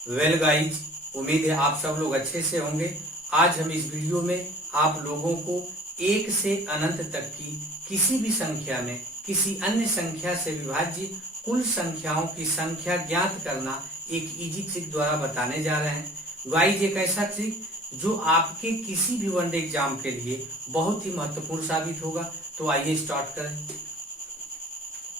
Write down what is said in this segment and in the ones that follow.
Well guys, उम्मीद है आप सब लोग अच्छे से होंगे। आज हम इस वीडियो में आप लोगों को एक से अनंत तक की किसी भी संख्या में किसी अन्य संख्या से विभाज्य कुल संख्याओं की संख्या ज्ञात करना एक इजी ट्रिक द्वारा बताने जा रहे हैं। गाइज, एक ऐसा ट्रिक जो आपके किसी भी वनडे एग्जाम के लिए बहुत ही महत्वपूर्ण साबित होगा। तो आइए स्टार्ट करें।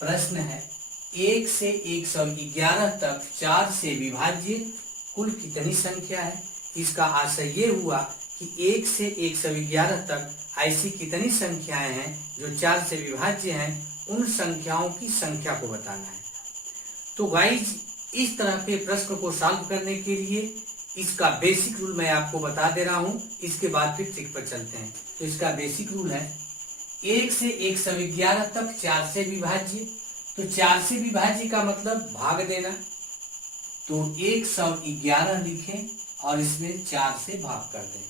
प्रश्न है, 1 से 111 तक 4 से विभाज्य कुल कितनी संख्या है। इसका आशय ये हुआ कि 1 से 111 तक ऐसी कितनी संख्याएं हैं जो 4 से विभाज्य हैं, उन संख्याओं की संख्या को बताना है। तो गाइज, इस तरह के प्रश्न को सॉल्व करने के लिए इसका बेसिक रूल मैं आपको बता दे रहा हूं, इसके बाद फिर ट्रिक पर चलते हैं। तो इसका बेसिक रूल है, 1 से 111 तक 4 से विभाज्य। तो 4 से विभाज्य का मतलब भाग देना। तो 111 लिखें और इसमें 4 से भाग कर दें।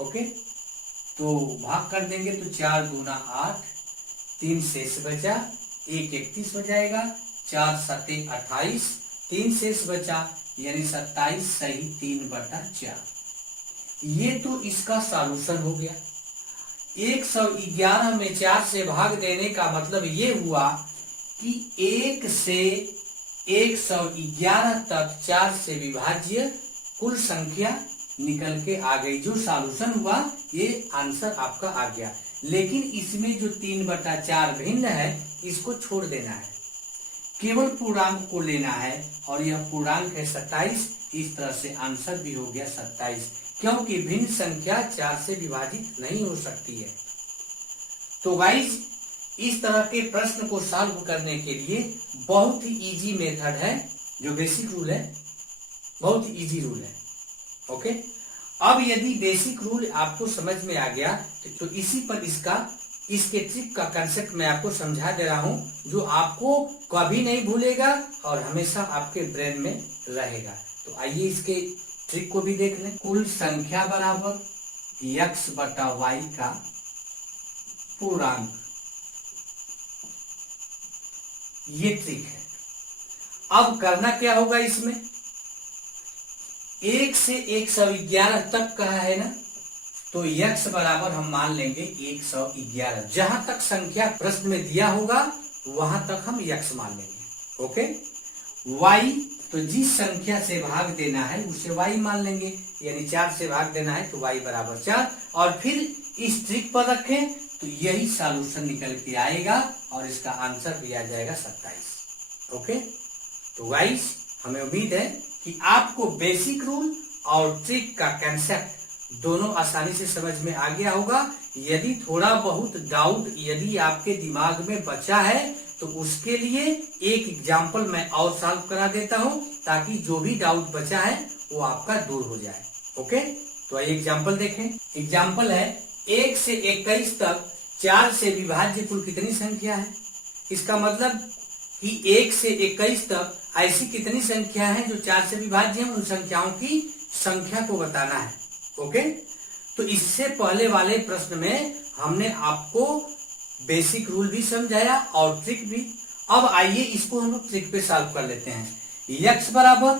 ओके, तो भाग कर देंगे तो 4 दूना 8, 3 शेष बचा, 1 31 हो जाएगा, 4 सते 28, 3 शेष बचा यानी 27 सही 3/4। ये तो इसका सॉल्यूशन हो गया। 111 में 4 से भाग देने का मतलब ये हुआ कि 1 से 111 तक 4 से विभाज्य कुल संख्या निकल के आ गई। जो सॉल्यूशन हुआ ये आंसर आपका आ गया। लेकिन इसमें जो 3/4 भिन्न है, इसको छोड़ देना है, केवल पूर्णांक को लेना है और यह पूर्णांक है 27। इस तरह से आंसर भी हो गया 27, क्योंकि भिन्न संख्या 4 से विभाजित नहीं हो सकती है। तो गाइज, इस तरह के प्रश्न को सॉल्व करने के लिए बहुत ही इजी मेथड है। जो बेसिक रूल है, बहुत ही इजी रूल है। ओके, अब यदि बेसिक रूल आपको समझ में आ गया तो इसी पर इसके ट्रिक का कंसेप्ट मैं आपको समझा दे रहा हूं, जो आपको कभी नहीं भूलेगा और हमेशा आपके ब्रेन में रहेगा। तो आइए इसके ट्रिक को भी देख लें। कुल संख्या बराबर x/y का पूर्णांक, ये ट्रिक है। अब करना क्या होगा, इसमें 1 से 111 तक का है ना, तो x बराबर हम मान लेंगे 111। जहां तक संख्या प्रश्न में दिया होगा वहां तक हम x मान लेंगे। ओके, y तो जिस संख्या से भाग देना है उसे y मान लेंगे, यानी 4 से भाग देना है तो y बराबर 4। और फिर इस ट्रिक पर रखें तो यही सॉल्यूशन निकल के आएगा और इसका आंसर भी आ जाएगा 27। ओके, तो गाइस, हमें उम्मीद है कि आपको बेसिक रूल और ट्रिक का कंसेप्ट दोनों आसानी से समझ में आ गया होगा। यदि थोड़ा बहुत डाउट यदि आपके दिमाग में बचा है तो उसके लिए एक एग्जाम्पल मैं और सॉल्व करा देता हूं, ताकि जो भी डाउट बचा है वो आपका दूर हो जाए। ओके, तो आइए एग्जाम्पल देखें। एग्जाम्पल है, 1 से 21 तक 4 से विभाज्य कुल कितनी संख्या है। इसका मतलब कि 1 से 21 तक ऐसी कितनी संख्या है जो 4 से विभाज्य है, उन संख्याओं की संख्या को बताना है। ओके, तो इससे पहले वाले प्रश्न में हमने आपको बेसिक रूल भी समझाया और ट्रिक भी। अब आइए इसको हम ट्रिक पे सॉल्व कर लेते हैं। x बराबर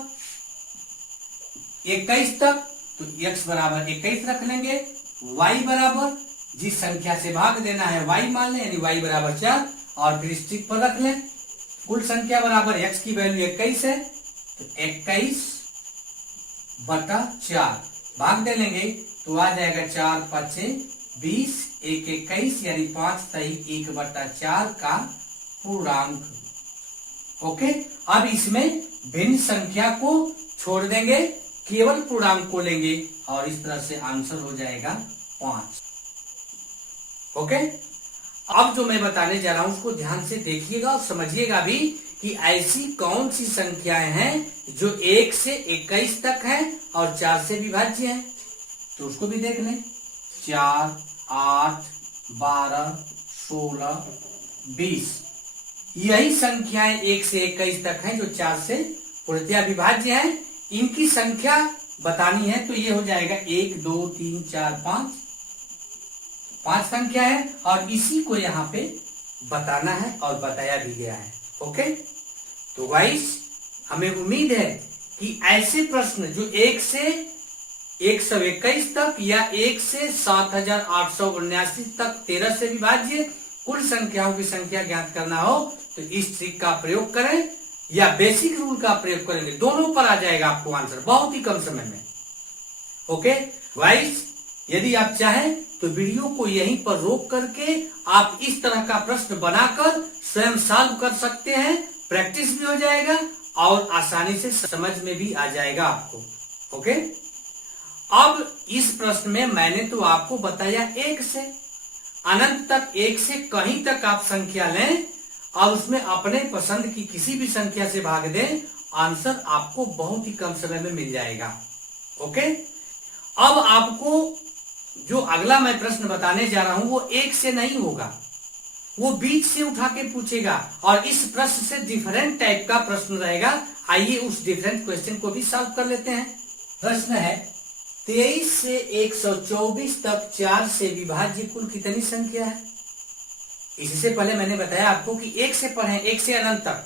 21 तक, तो x बराबर 21 रख लेंगे। y बराबर जिस संख्या से भाग देना है y मान लें, यानी y बराबर 4। और फिर इस ट्रिक पर रख लें, कुल संख्या बराबर x की वैल्यू 21 है, तो 21/4 भाग दे लेंगे तो आ जाएगा 4 5 20, 1 21 यानी 5 सही 1/4 का पूर्णांक। ओके, अब इसमें भिन्न संख्या को छोड़ देंगे, केवल पूर्णांक को लेंगे और इस तरह से आंसर हो जाएगा 5। ओके, अब जो मैं बताने जा रहा हूं उसको ध्यान से देखिएगा और समझिएगा भी कि ऐसी कौन सी संख्याएं हैं जो 1 से 21 तक हैं और 4 से विभाज्य हैं। तो उसको भी देख लें। 4, 8, 12, 16, 20, यही संख्याएं 1 से 21 तक हैं जो 4 से पूर्णतया विभाज्य हैं। इनकी संख्या बतानी है तो ये हो जाएगा 1 2 3 4 5 संख्या है और इसी को यहाँ पे बताना है और बताया भी गया है। ओके, तो गाइस, हमें उम्मीद है कि ऐसे प्रश्न जो 1 से 121 तक या 1 से 7879 तक 13 से विभाज्य कुल संख्याओं की संख्या ज्ञात करना हो तो इस ट्रिक का प्रयोग करें या बेसिक रूल का प्रयोग करेंगे, दोनों पर आ जाएगा आपको आंसर बहुत ही कम समय में। ओके गाइस, यदि आप चाहें तो वीडियो को यहीं पर रोक करके आप इस तरह का प्रश्न बनाकर स्वयं सॉल्व कर सकते हैं, प्रैक्टिस भी हो जाएगा और आसानी से समझ में भी आ जाएगा आपको। ओके, अब इस प्रश्न में मैंने तो आपको बताया 1 से अनंत तक, 1 से कहीं तक आप संख्या लें और उसमें अपने पसंद की किसी भी संख्या से भाग दें, आंसर आपको बहुत ही कम समय में मिल जाएगा। ओके, अब आपको जो अगला मैं प्रश्न बताने जा रहा हूं वो 1 से नहीं होगा, वो बीच से उठा के पूछेगा और इस प्रश्न से डिफरेंट टाइप का प्रश्न रहेगा। आइए उस डिफरेंट क्वेश्चन को भी सॉल्व कर लेते हैं। प्रश्न है 23 से 124 तक 4 से विभाज्य कुल कितनी संख्या है। इससे पहले मैंने बताया आपको कि 1 से पढ़ें, 1 से अनंत तक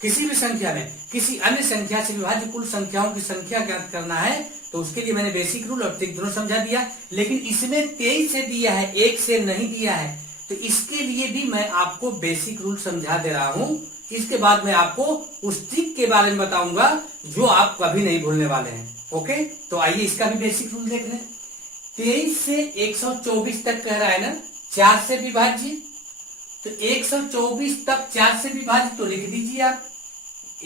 किसी भी संख्या में किसी अन्य संख्या से विभाज्य कुल संख्याओं की संख्या ज्ञात करना है तो उसके लिए मैंने बेसिक रूल और ट्रिक दोनों समझा दिया। लेकिन इसमें 23 से दिया है, 1 से नहीं दिया है, तो इसके लिए भी मैं आपको बेसिक रूल समझा दे रहा हूं। इसके बाद मैं आपको उस ट्रिक के बारे में बताऊंगा जो आप कभी नहीं भूलने वाले हैं। ओके, तो आइए इसका भी बेसिक रूल देख लें। 23 से 124 तक कह रहा है ना 4 से विभाज्य, तो 124 तक 4 से विभाज्य तो लिख दीजिए आप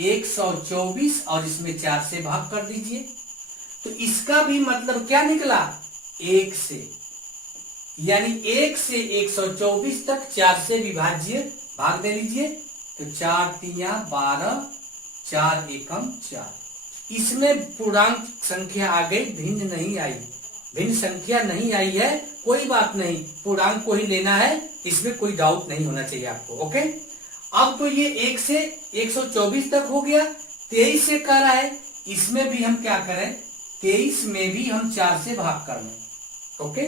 124 और इसमें 4 से भाग कर दीजिए। तो इसका भी मतलब क्या निकला 1 से, यानी 1 से 124 तक 4 से विभाज्य भाग दे लीजिए। तो 4 तिया 12, 4 एकम 4। इसमें पूर्णांक संख्या आ गई, भिन्न नहीं आई, भिन्न संख्या नहीं आई है, कोई बात नहीं, पूर्णांक को ही लेना है, इसमें कोई डाउट नहीं होना चाहिए आपको। ओके, अब तो ये 1 से 124 तक हो गया। 23 से कह रहा है, इसमें भी हम क्या करें, 23 में भी हम 4 से भाग कर लें। ओके,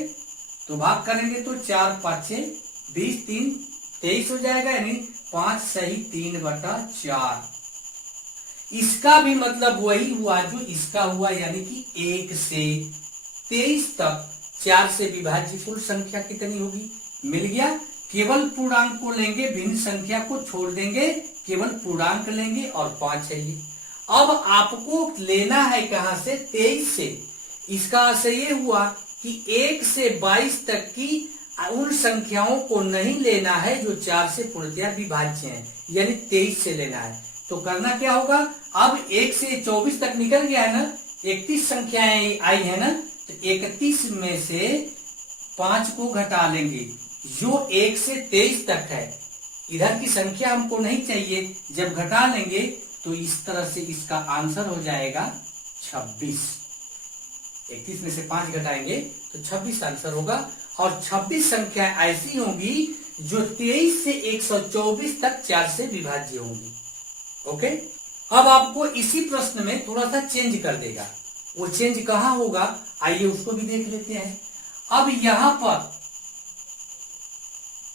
तो भाग करेंगे तो 4 5 20, 3 23 हो जाएगा, यानी 5 सही 3/4। इसका भी मतलब वही हुआ जो इसका हुआ, यानी कि 1 से 23 तक 4 से विभाज्य कुल संख्या कितनी होगी, मिल गया। केवल पूर्णांक को लेंगे, भिन्न संख्या को छोड़ देंगे, केवल पूर्णांक लेंगे और 5 है ये। अब आपको लेना है कहां से, 23 से। इसका अर्थ ये हुआ कि 1 से 22 तक की उन संख्याओं को नहीं लेना है जो 4 से पूर्णतया विभाज्य हैं, यानी 23 से लेना है। तो करना क्या होगा, अब 1 से 24 तक निकल गया है ना, 31 संख्याएं आई है ना, तो 31 में से 5 को घटा लेंगे जो 1 से 23 तक है। इधर की संख्या हमको नहीं चाहिए, जब घटा लेंगे तो इस तरह से इसका आंसर हो जाएगा 26। 31 में से 5 घटाएंगे तो 26 आंसर होगा। और 26 संख्या ऐसी होंगी जो 23 से 124 तक 4 से विभाज्य होंगी। ओके, अब आपको इसी प्रश्न में थोड़ा सा चेंज कर देगा। वो चेंज कहां होगा, आइए उसको भी देख लेते हैं। अब यहां पर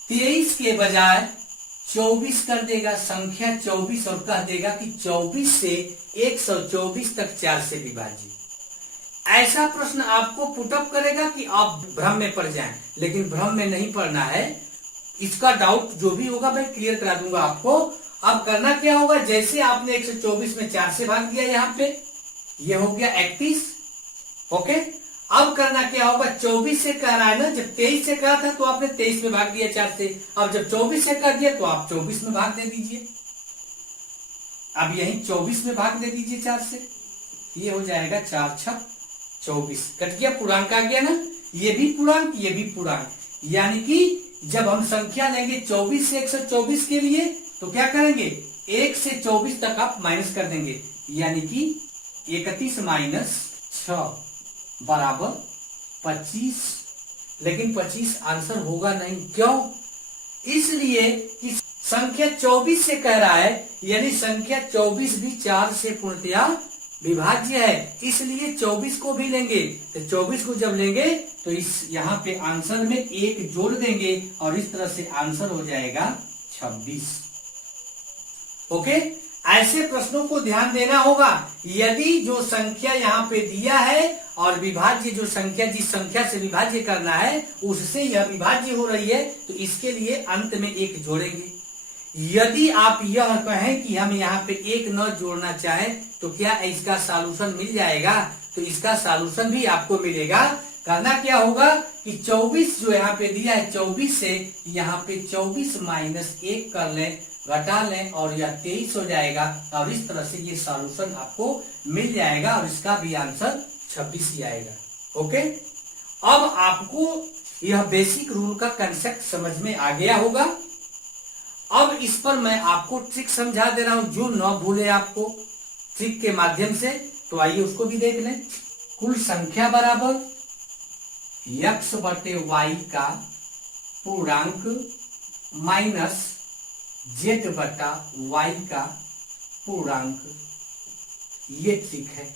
23 के बजाय 24 कर देगा, संख्या 24, और कह देगा कि 24 से 124 तक 4 से विभाज्य। ऐसा प्रश्न आपको पुटअप करेगा कि आप भ्रम में पड़ जाएं, लेकिन भ्रम में नहीं पड़ना है। इसका डाउट जो भी होगा मैं क्लियर करा दूंगा आपको। अब करना क्या होगा, जैसे आपने 124 में 4 से भाग दिया, यहाँ पे ये हो गया 31। ओके, अब करना क्या होगा, 24 से कह रहा है ना, जब 23 से कहा था तो आपने 23 में भाग दिया 4 से, अब जब 24 से कर दिया तो आप 24 में भाग दे दीजिए। अब यही 24 में भाग दे दीजिए 4 से, ये हो जाएगा 4 छक 24, कट गया, पूर्णांक आ गया ना, ये भी पूर्णांक ये भी पूर्णांक। यानी कि जब हम संख्या लेंगे 24 से 124 के लिए तो क्या करेंगे, 1 से 24 तक आप माइनस कर देंगे, यानी कि 31 माइनस 6 बराबर 25। लेकिन 25 आंसर होगा नहीं, क्यों, इसलिए कि संख्या 24 से कह रहा है, यानी संख्या 24 भी 4 से पूर्णतया विभाज्य है, इसलिए 24 को भी लेंगे। तो 24 को जब लेंगे तो इस यहाँ पे आंसर में 1 जोड़ देंगे और इस तरह से आंसर हो जाएगा 26। ओके, ऐसे प्रश्नों को ध्यान देना होगा। यदि जो संख्या यहाँ पे दिया है और विभाज्य जो संख्या जिस संख्या से विभाज्य करना है उससे यह विभाज्य हो रही है तो इसके लिए अंत में एक जोड़ेंगे। यदि आप यह कहें कि हम यहाँ पे एक न जोड़ना चाहें तो क्या इसका सॉल्यूशन मिल जाएगा? तो इसका सॉल्यूशन भी आपको मिलेगा। करना क्या होगा कि 24 जो यहाँ पे दिया है 24 से यहाँ पे 24 माइनस 1 कर लें, घटा लें और यह 23 हो जाएगा और इस तरह से ये सॉल्यूशन आपको मिल जाएगा और इसका भी आंसर 26 ही आएगा। ओके, अब आपको यह बेसिक रूल का कंसेप्ट समझ में आ गया होगा। अब इस पर मैं आपको ट्रिक समझा दे रहा हूं जो न भूले आपको ट्रिक के माध्यम से। तो आइए उसको भी देख लें। कुल संख्या बराबर x बटे y का पूर्णांक माइनस z बटा y का पूर्णांक, ये ट्रिक है।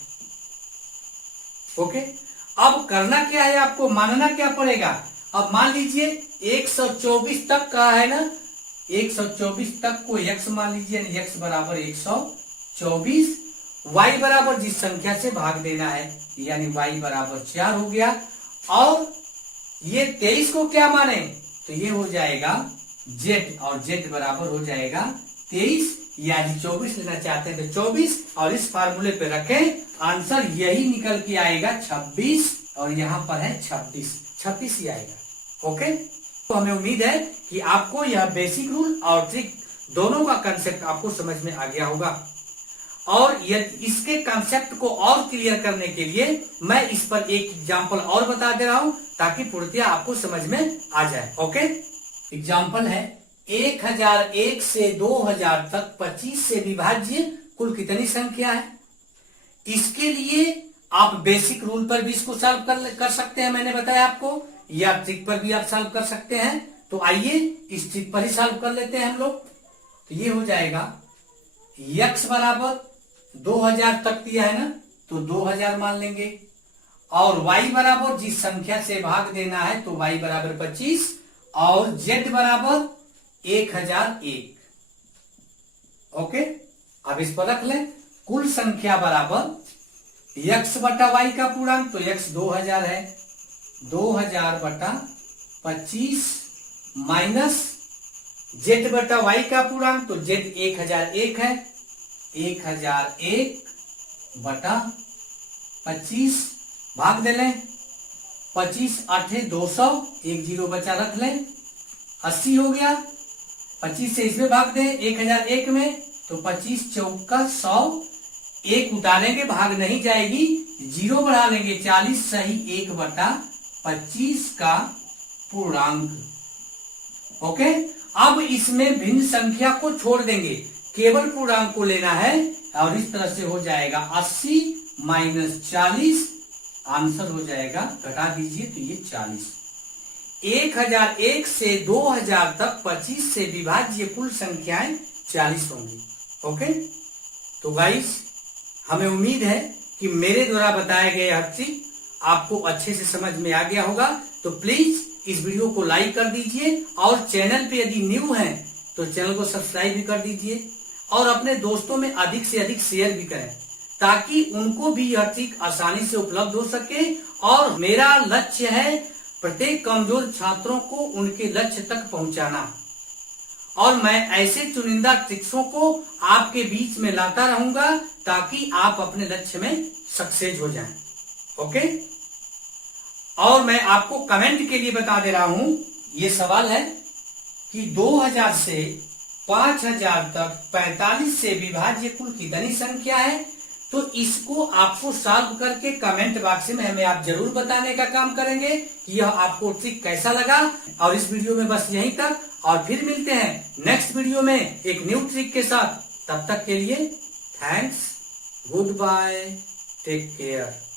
ओके, अब करना क्या है, आपको मानना क्या पड़ेगा। अब मान लीजिए 124 तक का है ना, 124 तक को x मान लीजिए, x बराबर 124, y बराबर जिस संख्या से भाग देना है यानी y बराबर 4 हो गया। और ये 23 को क्या माने तो ये हो जाएगा z और z बराबर हो जाएगा 23, यानी 24 लेना चाहते हैं तो 24 और इस फार्मूले पे रखें, आंसर यही निकल के आएगा 26 और यहाँ पर है 26 ही आएगा। ओके, तो हमें उम्मीद है कि आपको यह बेसिक रूल और ट्रिक दोनों का कंसेप्ट आपको समझ में आ गया होगा। और इसके कंसेप्ट को और क्लियर करने के लिए मैं इस पर एक एग्जांपल और बता दे रहा हूं ताकि पूर्णतः आपको समझ में आ जाए। ओके, एग्जांपल है 1001 से 2000 तक 25 से विभाज्य कुल कितनी संख्या है। इसके लिए आप बेसिक रूल पर भी इसको सॉल्व कर सकते हैं, मैंने बताया आपको, या ट्रिक पर भी आप सॉल्व कर सकते हैं। तो आइए इस ट्रिक पर ही सॉल्व कर लेते हैं हम लोग। तो ये हो जाएगा x बराबर 2000 तक दिया है ना तो 2000 मान लेंगे और y बराबर जिस संख्या से भाग देना है तो y बराबर 25 और z बराबर 1001। ओके, अब इस पर रख लें कुल संख्या बराबर x बटा y का पूर्णांक, तो x 2000 है, 2000 बटा 25 माइनस z बटा y का पूर्णांक, तो z 1001 है, 1001 बटा 25 भाग दे लें, 25 8 200, एक जीरो बचा रख लें, 80 हो गया। 25 से इसमें भाग दें 1001 में तो 25 चौका 100, एक उतारेंगे भाग नहीं जाएगी, जीरो बढ़ा लेंगे 40 सही 1 बटा 25 का पूर्णांक। ओके, अब इसमें भिन्न संख्या को छोड़ देंगे, केवल पूर्णांक को लेना है और इस तरह से हो जाएगा 80 माइनस 40, आंसर हो जाएगा, घटा दीजिए तो ये 40। 1001 से 2000 तक 25 से विभाज्य कुल संख्याएं 40 होंगी। ओके, तो गाइस हमें उम्मीद है कि मेरे द्वारा बताए गए हर ट्रिक आपको अच्छे से समझ में आ गया होगा। तो प्लीज इस वीडियो को लाइक कर दीजिए और चैनल पे यदि न्यू हैं तो चैनल को सब्सक्राइब भी कर दीजिए और अपने दोस्तों में अधिक से अधिक शेयर भी करें ताकि उनको भी यह ट्रिक आसानी से उपलब्ध हो सके। और मेरा लक्ष्य है प्रत्येक कमजोर छात्रों को उनके लक्ष्य तक पहुंचाना और मैं ऐसे चुनिंदा ट्रिक्सों को आपके बीच में लाता रहूंगा ताकि आप अपने लक्ष्य में सक्सेस हो जाएं। ओके, और मैं आपको कमेंट के लिए बता दे रहा हूं, ये सवाल है कि 2000 से 5000 तक 45 से विभाज्य कुल कितनी संख्या है। तो इसको आपको सॉल्व करके कमेंट बॉक्स में हमें आप जरूर बताने का काम करेंगे कि यह आपको ट्रिक कैसा लगा। और इस वीडियो में बस यहीं तक, और फिर मिलते हैं नेक्स्ट वीडियो में एक न्यू ट्रिक के साथ। तब तक के लिए thanks, goodbye, take care.